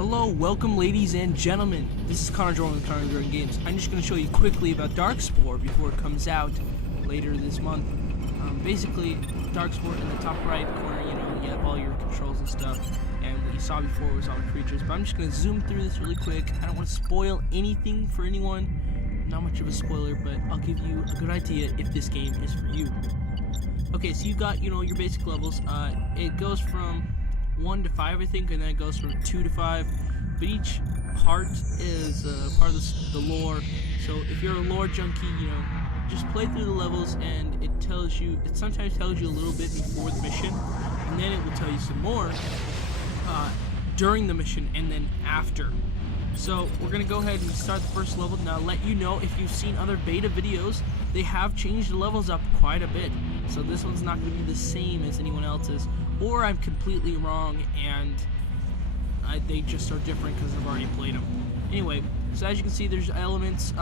Hello, welcome ladies and gentlemen. This is Connor Jordan with Connor Jordan Games. I'm just going to show you quickly about darkspore before it comes out later this month. Basically, darkspore in the top right corner, you have all your controls and stuff. And what you saw before was all the creatures. But I'm just going to zoom through this really quick. I don't want to spoil anything for anyone. Not much of a spoiler, but I'll give you a good idea if this game is for you. Okay, so you've got, your basic levels. It goes from 1 to 5, I think, and then it goes from 2 to 5. But each part is part of the lore. So if you're a lore junkie, just play through the levels, and it sometimes tells you a little bit before the mission, and then it will tell you some more during the mission and then after. So we're gonna go ahead and start the first level. Now, let you know, if you've seen other beta videos, they have changed the levels up quite a bit. So this one's not gonna be the same as anyone else's, or I'm completely wrong and they just are different because I've already played them. Anyway, so as you can see, there's elements.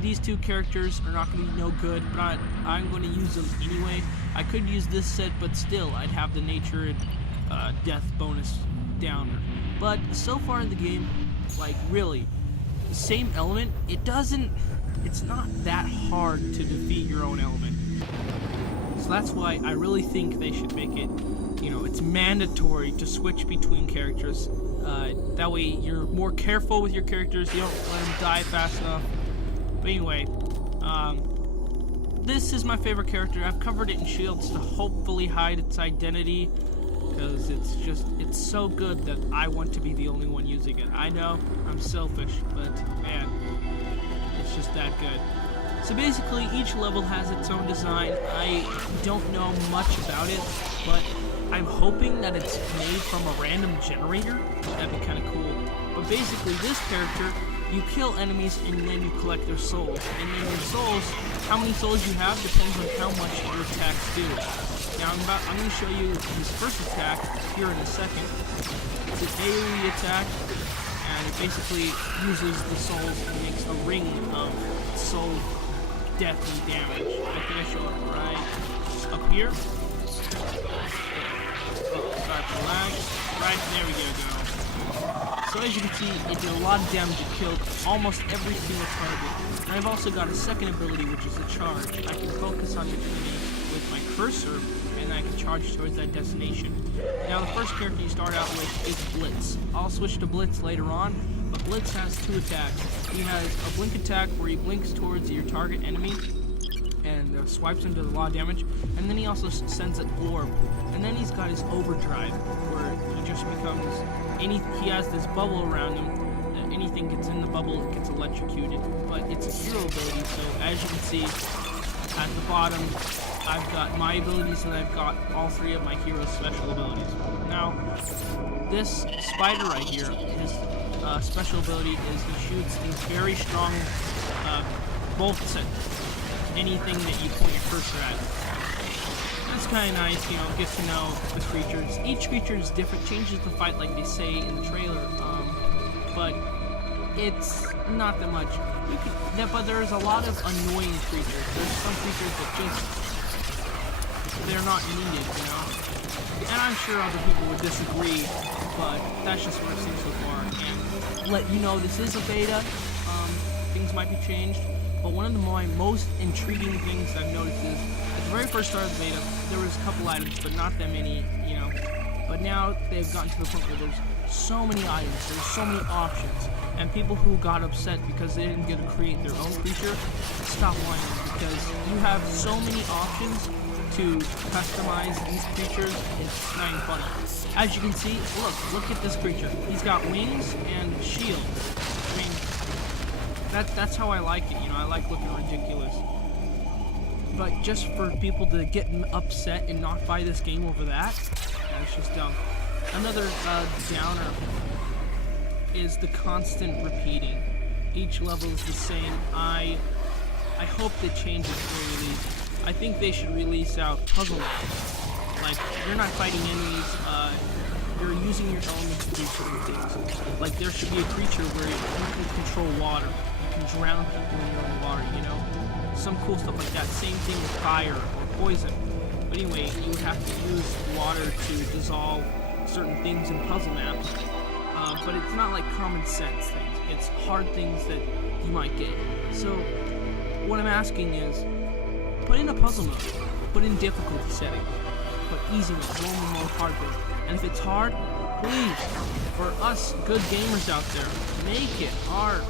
These two characters are not going to be no good, but I'm going to use them anyway. I could use this set, but still, I'd have the nature and death bonus downer. But so far in the game, really, the same element, it's not that hard to defeat your own element. So that's why I really think they should make it, it's mandatory to switch between characters. That way you're more careful with your characters, you don't let them die fast enough. But anyway, this is my favorite character. I've covered it in shields to hopefully hide its identity, because it's so good that I want to be the only one using it. I know, I'm selfish, but man, it's just that good. So basically, each level has its own design. I don't know much about it, but I'm hoping that it's made from a random generator. That'd be kind of cool. But basically, this character, you kill enemies and then you collect their souls. And then your souls, how many souls you have depends on how much your attacks do. Now I'm going to show you his first attack here in a second. It's an AoE attack, and it basically uses the souls and makes a ring of soul death and damage. I think I show it right up here. Start to lag. Right, there we go. So as you can see, it did a lot of damage. It killed almost every single target. And I've also got a second ability, which is a charge. I can focus on the enemy with my cursor, and I can charge towards that destination. Now, the first character you start out with is Blitz. I'll switch to Blitz later on, but Blitz has two attacks. He has a blink attack where he blinks towards your target enemy and swipes him to the lot of damage, and then he also sends an orb. And then he's got his overdrive, where he just becomes he has this bubble around him. Anything gets in the bubble, it gets electrocuted. But it's a hero ability, so as you can see at the bottom, I've got my abilities and I've got all three of my hero's special abilities. Now, this spider right here, his special ability is he shoots a very strong bolts at anything that you point your cursor at. It's kind of nice, get to know the creatures. Each creature is different, changes the fight like they say in the trailer, but it's not that much. But there's a lot of annoying creatures. There's some creatures that they're not needed, And I'm sure other people would disagree, but that's just what I've seen so far. And let you know, this is a beta. Things might be changed. But one of my most intriguing things I've noticed is, at the very first start of the beta, there was a couple items, but not that many, But now they've gotten to the point where there's so many items, there's so many options, and people who got upset because they didn't get to create their own creature, stop whining, because you have so many options to customize these creatures, it's not even funny. As you can see, look at this creature. He's got wings and shields. I mean, that's how I like it, I like looking ridiculous. But just for people to get upset and not buy this game over that's just dumb. Another downer is the constant repeating. Each level is the same. I hope they change it for release. I think they should release out puzzle maps. You're not fighting enemies, you're using your elements to do certain things. There should be a creature where you can control water. You can drown people in your own water, Some cool stuff like that. Same thing with fire or poison. But anyway, you would have to use water to dissolve certain things in puzzle maps. but it's not like common sense things. It's hard things that you might get. So what I'm asking is, put in a puzzle mode, put in difficulty settings, put easy mode, normal mode, hard mode, and if it's hard, please, for us good gamers out there, make it hard.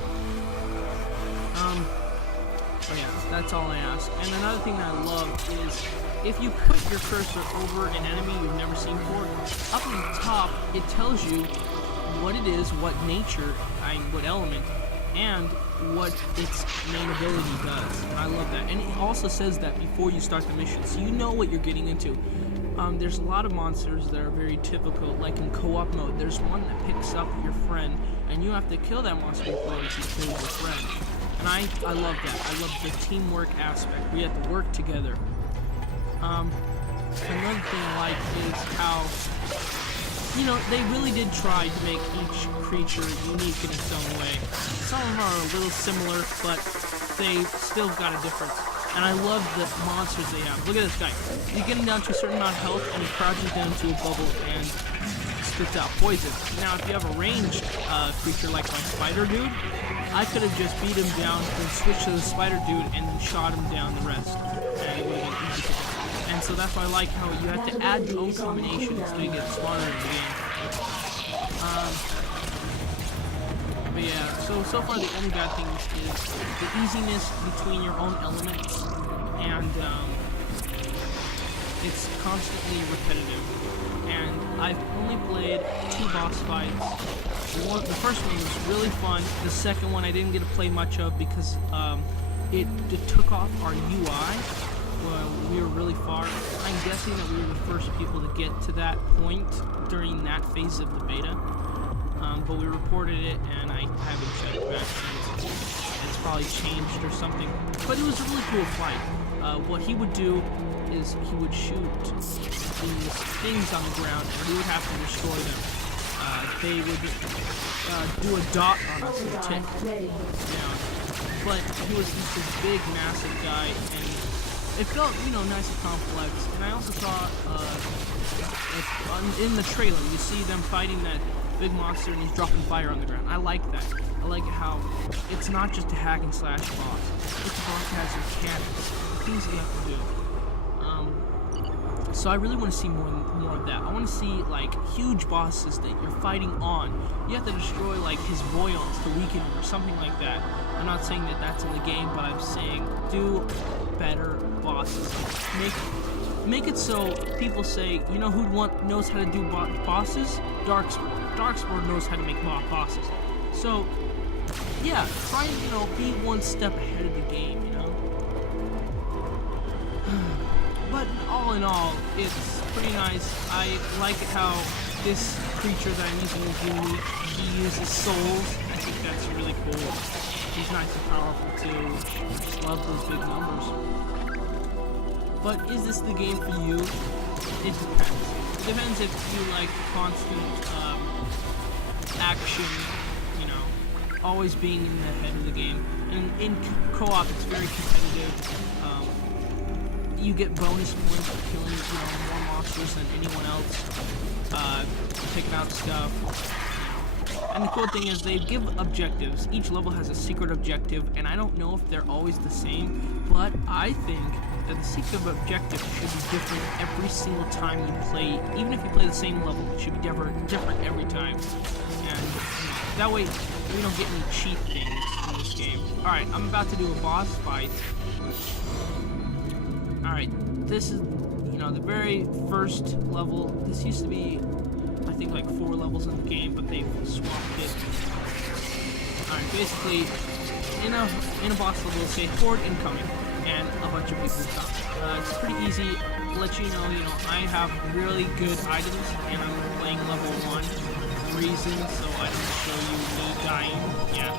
But yeah, that's all I ask. And another thing I love is, if you put your cursor over an enemy you've never seen before, up on the top, it tells you what it is, what nature, what element, and what its main ability does. I love that. And it also says that before you start the mission, so you know what you're getting into. There's a lot of monsters that are very typical, like in co-op mode. There's one that picks up your friend, and you have to kill that monster before you kill your friend. And I love that. I love the teamwork aspect. We have to work together. Another thing I like is how, you know, they really did try to make each creature unique in its own way. Some of them are a little similar, but they still got a difference. And I love the monsters they have. Look at this guy. He's getting down to a certain amount of health, and he crouches down to a bubble and spits out poison. Now, if you have a ranged creature like my spider dude, I could have just beat him down, then switched to the spider dude, and then shot him down the rest. And it would have been easy to do. And so that's why I like how you have to add your own combinations to get smarter in the game. But yeah, so far the only bad thing is the easiness between your own elements, and it's constantly repetitive. And I've only played 2 boss fights. The first one was really fun. The second one I didn't get to play much of because it took off our UI. We were really far. I'm guessing that we were the first people to get to that point during that phase of the beta. But we reported it, and I haven't checked back since. It's probably changed or something. But it was a really cool fight. What he would do is he would shoot these things on the ground, and we would have to destroy them. They would do a dot on us and tick down. But he was this big, massive guy, and it felt, you know, nice and complex. And I also saw in the trailer, you see them fighting that big monster, and he's dropping fire on the ground. I like that. I like how it's not just a hack and slash boss. It's a boss that has mechanics, things you have to do. So I really want to see more of that. I want to see like huge bosses that you're fighting on. You have to destroy like his boils to weaken him or something like that. I'm not saying that that's in the game, but I'm saying do better bosses. Make it so people say, you know who knows how to do bosses? Darkspore. Darkspore knows how to make bosses. So, yeah, try and, you know, be one step ahead of the game, you know? But all in all, it's pretty nice. I like how this creature that I'm using is unique. He uses souls. I think that's really cool. He's nice and powerful too. Just love those big numbers. But is this the game for you? It depends. It depends if you like constant action, you know, always being in the head of the game. And in co-op, it's very competitive. You get bonus points for killing, you know, more monsters than anyone else. Taking out stuff. And the cool thing is they give objectives. Each level has a secret objective, and I don't know if they're always the same, but I think that the secret objective should be different every single time you play. Even if you play the same level, it should be different every time. And that way, we don't get any cheat things in this game. Alright, I'm about to do a boss fight. Alright, this is, you know, the very first level. This used to be, I think, like 4 levels in the game, but they've swapped it. Alright, basically, in a boss level, it'll say horde incoming, and a bunch of people come. It's pretty easy. Let you know, I have really good items, and I'm playing level 1 reason, so I don't show you me dying. Yeah.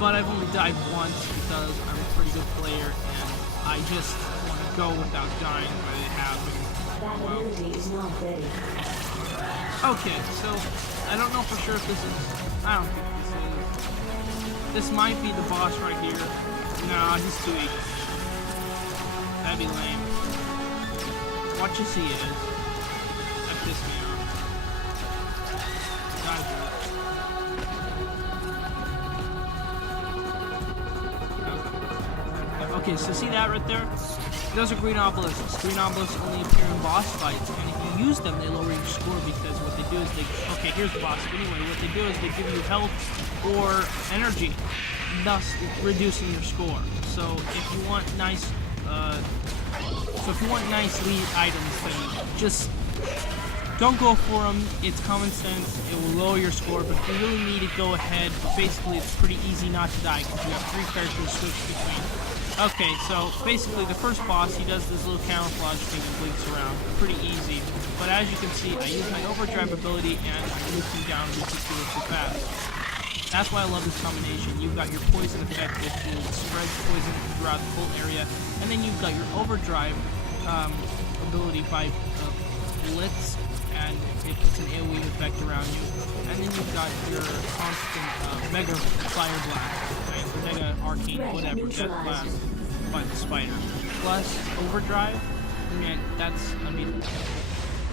But I've only died once because I'm a pretty good player, and I just want to go without dying, but it happens. Well. Okay, so I don't know for sure if this is. I don't think this is. This might be the boss right here. Nah, he's too easy. That'd be lame. Watch you see it is. That pissed me off. Guys, Okay, so see that right there? Those are green obelisks. Green obelisks only appear in boss fights, and if you use them, they lower your score because what they do is okay, here's the boss. But anyway, what they do is they give you health or energy, thus reducing your score. So if you want nice, lead items, then just don't go for them. It's common sense. It will lower your score, but if you really need it, go ahead. But basically, it's pretty easy not to die because you have 3 characters to switch between. Okay, so basically the first boss, he does this little camouflage thing and blinks around. Pretty easy. But as you can see, I use my overdrive ability and I'm looking down ridiculously fast. That's why I love this combination. You've got your poison effect, which spreads poison throughout the whole area, and then you've got your overdrive ability by blitz, and it puts an AoE effect around you. And then you've got your constant Mega Fire Blast, right? Or Mega Arcane, whatever, Death Blast by the spider. Plus Overdrive, man,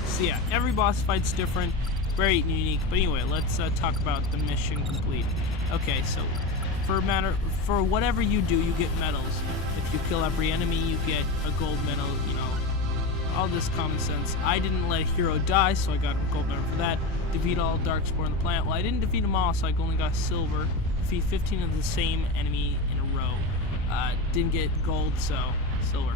so yeah, every boss fight's different, very unique. But anyway, let's talk about the mission complete. Okay, so for whatever you do, you get medals. If you kill every enemy, you get a gold medal, you know. All this common sense. I didn't let a hero die, so I got a gold medal for that. Defeat all darkspore in the plant. Well, I didn't defeat them all, so I only got silver. Defeat 15 of the same enemy in a row. Didn't get gold, so silver.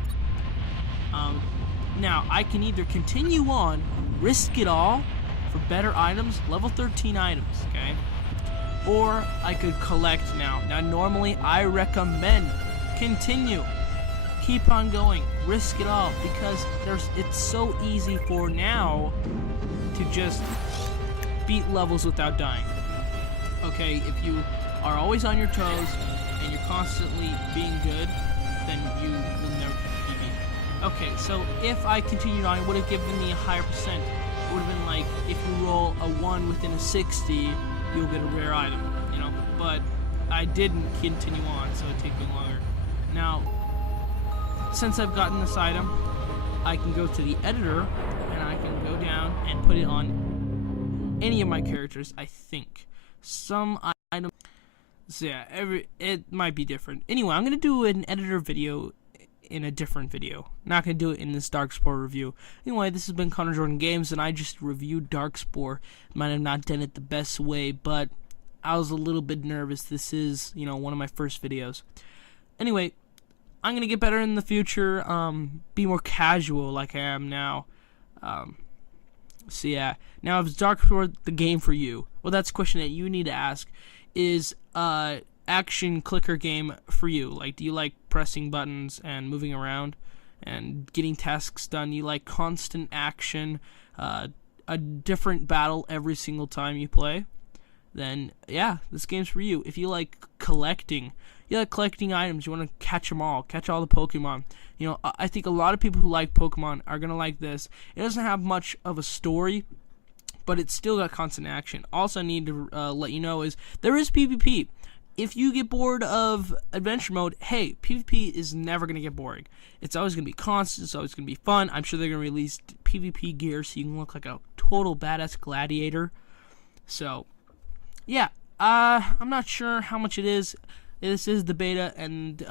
Now, I can either continue on, risk it all for better items, level 13 items, okay? Or I could collect now. Now, normally, I recommend continue. Keep on going, risk it all, because it's so easy for now to just beat levels without dying. Okay, if you are always on your toes and you're constantly being good, then you will never be beat. Okay, so if I continued on, it would have given me a higher percent. It would have been like, if you roll a 1 within a 60, you'll get a rare item, you know, but I didn't continue on, so it took me longer. Now, since I've gotten this item, I can go to the editor and I can go down and put it on any of my characters, I think. Some items, so yeah, it might be different. Anyway, I'm going to do an editor video in a different video. Not going to do it in this Darkspore review. Anyway, this has been Connor Jordan Games, and I just reviewed Darkspore. Might have not done it the best way, but I was a little bit nervous. This is, you know, one of my first videos. Anyway, I'm going to get better in the future, be more casual like I am now. So yeah, now is Darkspore the game for you? Well, that's a question that you need to ask. Is action clicker game for you? Like, do you like pressing buttons and moving around and getting tasks done? You like constant action, a different battle every single time you play? Then yeah, this game's for you. If you like collecting, items, you want to catch them all, catch all the Pokemon. You know, I think a lot of people who like Pokemon are going to like this. It doesn't have much of a story, but it's still got constant action. Also, I need to let you know is there is PvP. If you get bored of adventure mode, hey, PvP is never going to get boring. It's always going to be constant. It's always going to be fun. I'm sure they're going to release PvP gear so you can look like a total badass gladiator. So, yeah, I'm not sure how much it is. This is the beta, and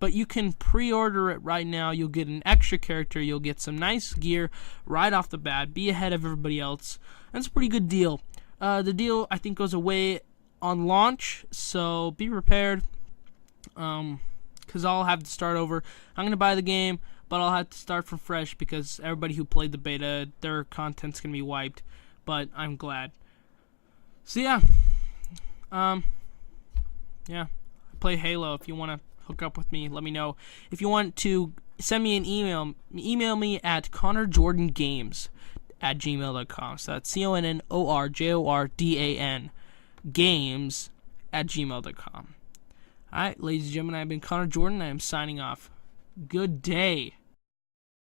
but you can pre-order it right now. You'll get an extra character. You'll get some nice gear right off the bat. Be ahead of everybody else. That's a pretty good deal. The deal, I think, goes away on launch, so be prepared. Because I'll have to start over. I'm gonna buy the game, but I'll have to start from fresh because everybody who played the beta, their content's gonna be wiped. But I'm glad. So yeah. Yeah, I play Halo. If you want to hook up with me, let me know. If you want to send me an email me at connorjordangames@gmail.com. So that's CONNORJORDAN games@gmail.com. Alright, ladies and gentlemen, I've been Connor Jordan. I am signing off. Good day.